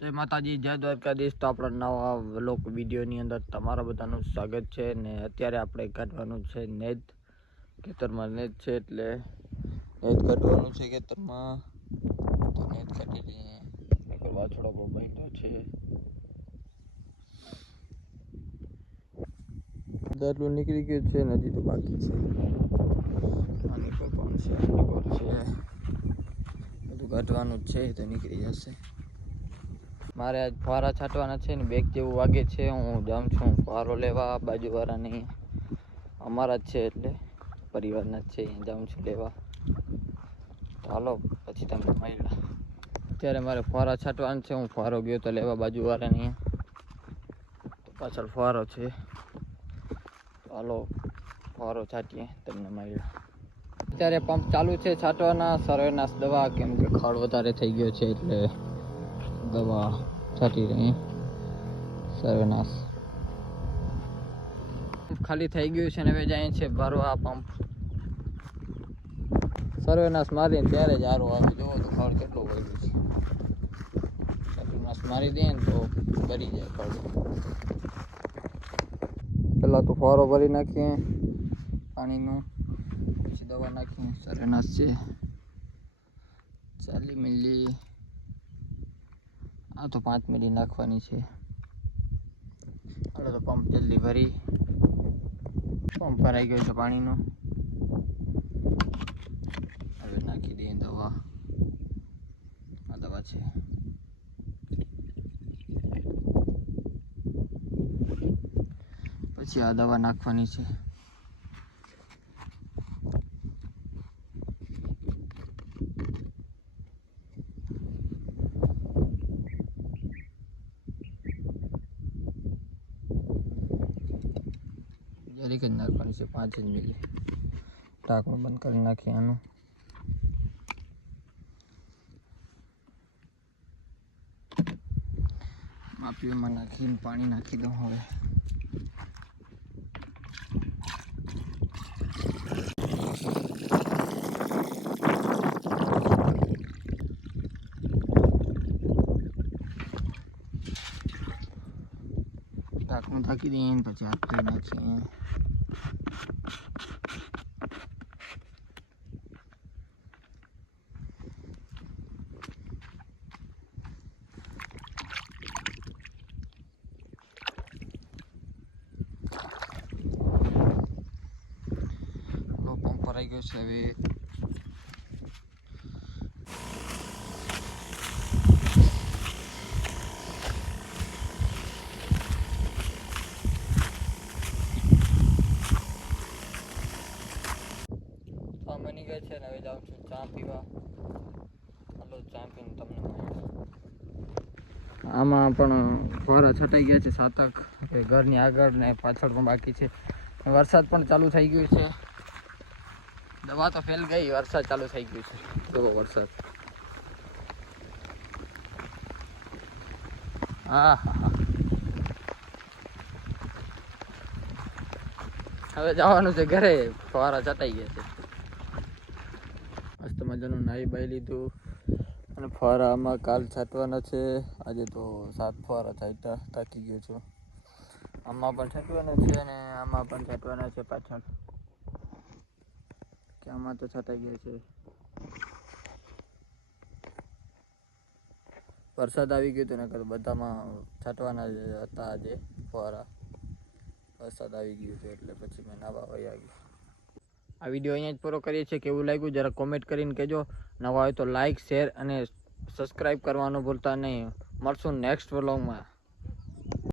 જય માતાજી, જય દ્વારકાધીશ. તો આપણા નવા વ્લોગ વિડીયોની અંદર તમારા બધાનું સ્વાગત છે. ને અત્યારે આપણે કાઢવાનું છે નેદ. ખેતરમાં નેદ છે એટલે નેદ કાઢવાનું છે ખેતરમાં. તો નેદ કાઢી લઈએ. વાછડો બહુ બાંધ્યો છે. દાદલું નીકળી ગયું છે, નદી તો બાકી છે. આની પર પણ છે, આની પર છે. બધું કાઢવાનું જ છે તો નીકળી જશે. મારે આજ ફુવારા છાંટવાના છે ને, બેગ જેવું વાગે છે. હું જાઉં છું ફુવારો લેવા. બાજુવાળાની અમારા જ છે એટલે પરિવારના જ છે, અહીંયા જાઉં છું લેવા. તો હાલો પછી તમને મળ્યા. અત્યારે મારે ફુવારા છાંટવાના છે. હું ફુવારો ગયો તો લેવા બાજુવાળાની, તો પાછળ ફુવારો છે. તો હાલો ફુવારો છાંટીએ, તમને મળ્યા. અત્યારે પંપ ચાલુ છે છાંટવાના. સર્વેનાશ દવા, કેમ કે ખડ વધારે થઈ ગયો છે એટલે દવા છાંટી રહી. સર્વેનાશ ખાલી થઈ ગયું છે ને હવે જાય છે ભરવા પંપ. સર્વેનાશ મારીને ત્યારે જ આરો આવે. જોવો તો ખડ કેટલું વધ્યું છે. સર્વેનાશ મારી દઈએ ને તો ભરી જાય ખડ. પેલા તો ફુવારો ભરી નાખીએ પાણીનું, પછી દવા નાખીએ. સર્વેનાશ છે 40 મિલી. આ તો 5 મિલી નાખવાની છે. હાલો તો પંપ જલ્દી ભરી. પંપ ભરાઈ ગયો છે પાણીનો. હવે નાખી દઈએ દવા. આ દવા છે. પછી આ દવા નાખવાની છે. જરીક જ નાખવાની છે, 5 જ મિલી. ઢાંકણું બંધ કરી નાખીએ આનું. માપીઓમાં નાખીને પાણી નાખી દઉં હવે. ઢાંકણું ઢાંકી દઈએ ને પછી હાથ ધોઈ નાખીએ. પંપ ભરાઈ ગયો છે હવે. બની ગયા છે ને હવે જાઉં છું ચા પીવા. હાલો ચા પીને તમને મળ્યા. આમાં પણ ફુવારા છટાઈ ગયા છે 7 ઘરની આગળ ને પાછળ પણ બાકી છે. વરસાદ પણ ચાલુ થઈ ગયું છે. દવા તો ફેલ ગઈ, વરસાદ ચાલુ થઈ ગયું છે. જોવો વરસાદ. હા હા હા. હવે જવાનું છે ઘરે. ફુવારા છટાઈ ગયા છે. મસ્ત મજાનું નાહી બાઈ લીધું અને ફુવારામાં કાલ છાંટવાના છે. આજે તો 7 ફુવારા છાંટ્યા, થાકી ગયો છું. આમાં પણ છાંટવાના છે અને આમાં પણ છાંટવાના છે પાછળ. કે આમાં તો છટાઈ ગયા છે. વરસાદ આવી ગયો તો નકર બધામાં છાંટવાના જ હતા આજે ફુવારા. વરસાદ આવી ગયો હતો એટલે પછી મેં નાવા વહી આવી. આ વિડીયો અહીંયા જ પૂરો કરીએ છીએ. કેવું લાગ્યું જરા કોમેન્ટ કરીને કહેજો. નવા હોય તો લાઇક, શેર અને સબસ્ક્રાઈબ કરવાનું ભૂલતા નહીં. મળશું નેક્સ્ટ વ્લોગમાં.